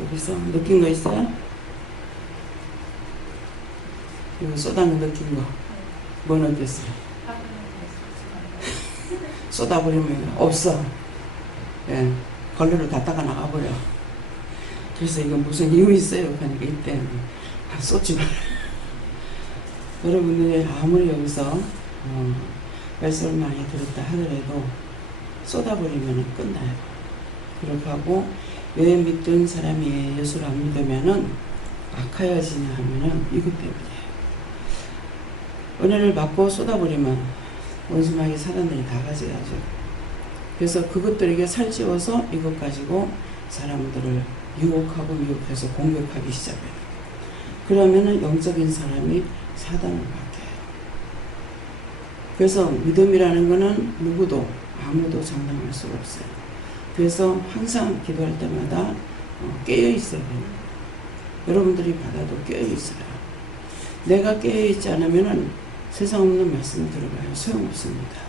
여기서 느낀 거 있어요? 이거 쏟아는 느낀 거. 뭐 느꼈어요? 쏟아버리면 없어. 예, 걸레로 다 따가 나가버려. 그래서 이거 무슨 이유 있어요? 그러니까 이때 쏟지 마. 여러분들이 아무리 여기서 말씀을 많이 들었다 하더라도 쏟아버리면 끝나요. 그렇게 하고 왜 믿던 사람이 예수를 안 믿으면은 악하여지냐 하면은 이것 때문이에요. 은혜를 받고 쏟아버리면 원수마귀 사단들이 다 가져가죠. 그래서 그것들에게 살찌워서 이것 가지고 사람들을 유혹하고 미혹해서 공격하기 시작해요. 그러면은 영적인 사람이 사단을 받아요. 그래서 믿음이라는 거는 누구도 아무도 장담할 수가 없어요. 그래서 항상 기도할 때마다 깨어 있어야 돼요. 여러분들이 받아도 깨어 있어요. 내가 깨어 있지 않으면은 세상 없는 말씀을 들어봐요. 소용없습니다.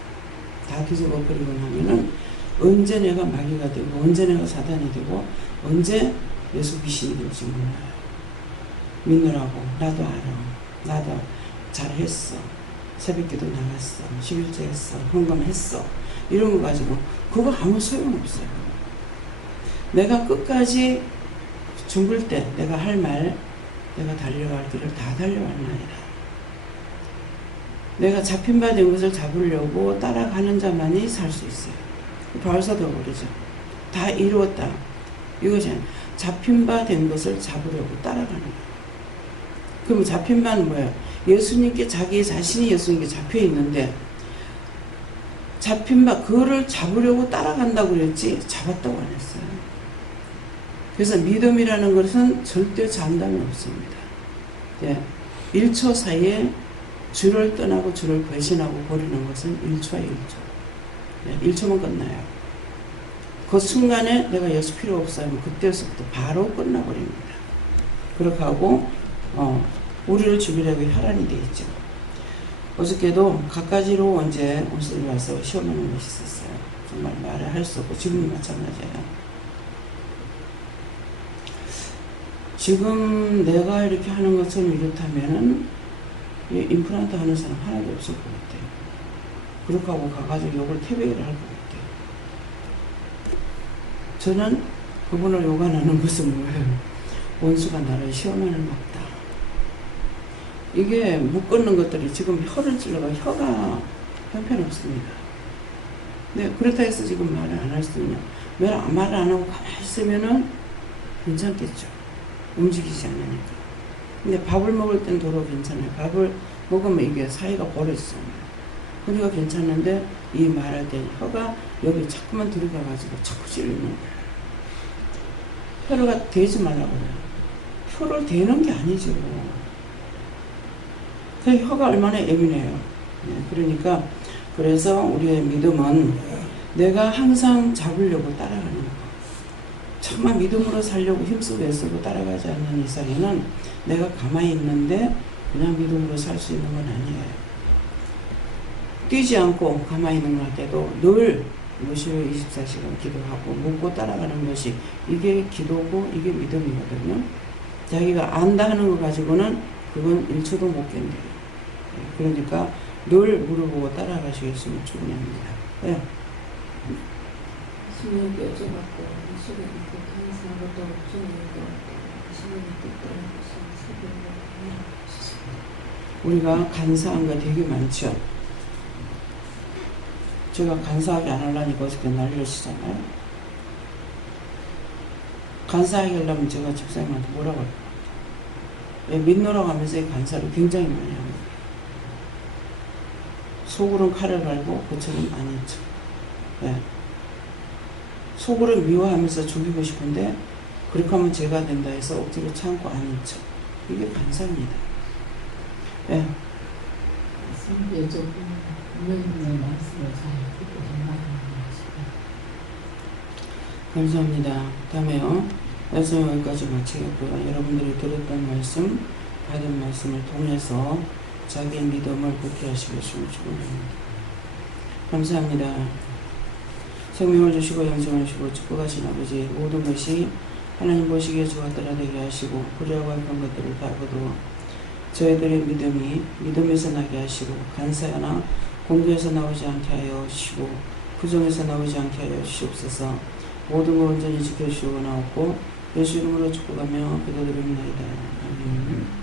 다 뒤집어 버리고 나면은 언제 내가 마귀가 되고 언제 내가 사단이 되고 언제 예수 귀신이 될지 몰라요. 믿느라고 나도 알아. 나도 잘했어. 새벽기도 나갔어. 11조 했어. 헌금했어. 이런 거 가지고 그거 아무 소용없어요. 내가 끝까지 죽을 때 내가 할 말, 내가 달려갈 길을 다 달려왔나이다. 내가 잡힌 바 된 것을 잡으려고 따라가는 자만이 살 수 있어요. 바울사도가 그러죠. 다 이루었다. 이것이 잡힌 바 된 것을 잡으려고 따라가는 거예요. 그럼 잡힌 바는 뭐예요? 예수님께 자기 자신이 예수님께 잡혀 있는데 잡힌 바 그거를 잡으려고 따라간다고 그랬지 잡았다고 안 했어요. 그래서 믿음이라는 것은 절대 장담이 없습니다. 예. 1초 사이에 주를 떠나고 주를 배신하고 버리는 것은 1초에 1초. 예. 1초만 끝나요. 그 순간에 내가 예수 필요 없어 하면 그때서부터 바로 끝나버립니다. 그렇게 하고 우리를 죽이려고 혈안이 되어 있죠. 어저께도 갖가지로 이제 온실에 와서 시험하는 것이 있었어요. 정말 말을 할 수 없고 지금도 마찬가지예요. 지금 내가 이렇게 하는 것처럼 이렇다면은 임플란트 하는 사람 하나도 없을 것 같아요. 그렇게 하고 가가지고 욕을 태백을 할 것 같아요. 저는 그분을 욕하는 것은 뭐예요? 원수가 나를 시험하는 것다. 이게 묶는 것들이 지금 혀를 찔러가 혀가 형편없습니다. 네, 그렇다 해서 지금 말을 안 할 수 있냐? 왜 말을 안 하고 가만히 있으면은 괜찮겠죠. 움직이지 않으니까. 근데 밥을 먹을 땐 도로 괜찮아요. 밥을 먹으면 이게 사이가 벌어졌어요. 그러니까 괜찮은데 이 말할 때 혀가 여기 자꾸만 들어가가지고 자꾸 찔리는 거예요. 혀가 대지 말라고 그래요. 혀를 대는 게 아니죠. 그 혀가 얼마나 예민해요. 네, 그러니까 그래서 우리의 믿음은 내가 항상 잡으려고 따라가는 거. 정말 믿음으로 살려고 힘쓰고 애쓰고 따라가지 않는 이상에는 내가 가만히 있는데 그냥 믿음으로 살 수 있는 건 아니에요. 뛰지 않고 가만히 있는 것 때도 늘 무시로 24시간 기도하고 묻고 따라가는 것이 이게 기도고 이게 믿음이거든요. 자기가 안다 하는 거 가지고는 그건 1초도 못 견뎌요. 그러니까 늘 물어보고 따라가시겠으면 충분합니다. 네. 신명께 여쭤봤고 시간이 또 감사하고 또 주님도 신명이 뜻대로 세계로 우리가 간사한 거 되게 많죠. 제가 간사하게 안 하려니까 어저께 난리를 치잖아요. 간사하게 하려면 제가 집사님한테 뭐라고 할까요? 믿노라고 하면서 이 간사를 굉장히 많이 합니다. 속으로는 칼을 갈고 겉으로는 아닌 척. 네. 속으로 미워하면서 죽이고 싶은데 그렇게 하면 죄가 된다 해서 억지로 참고 아닌 척. 이게 간사입니다. 네. 성경에 조금 분명히 말씀을 잘 듣고 감사합니다. 다음에요. 말씀 여기까지 마치겠고요. 여러분들이 들었던 말씀, 받은 말씀을 통해서 자기의 믿음을 굳게 하시겠으면 축원합니다. 감사합니다. 생명을 주시고 영생을 주시고 축복하신 아버지, 모든 것이 하나님 보시기에 좋았더라 되게 하시고 불의하고 악한 것들을 다 거두어 저희들의 믿음이 믿음에서 나게 하시고 간사나 공개에서 나오지 않게 하여 주시고 부정에서 나오지 않게 하여 주시옵소서. 모든 걸 온전히 지켜주시고 나옵고 예수 이름으로 축복하며 기도드립니다. 아멘.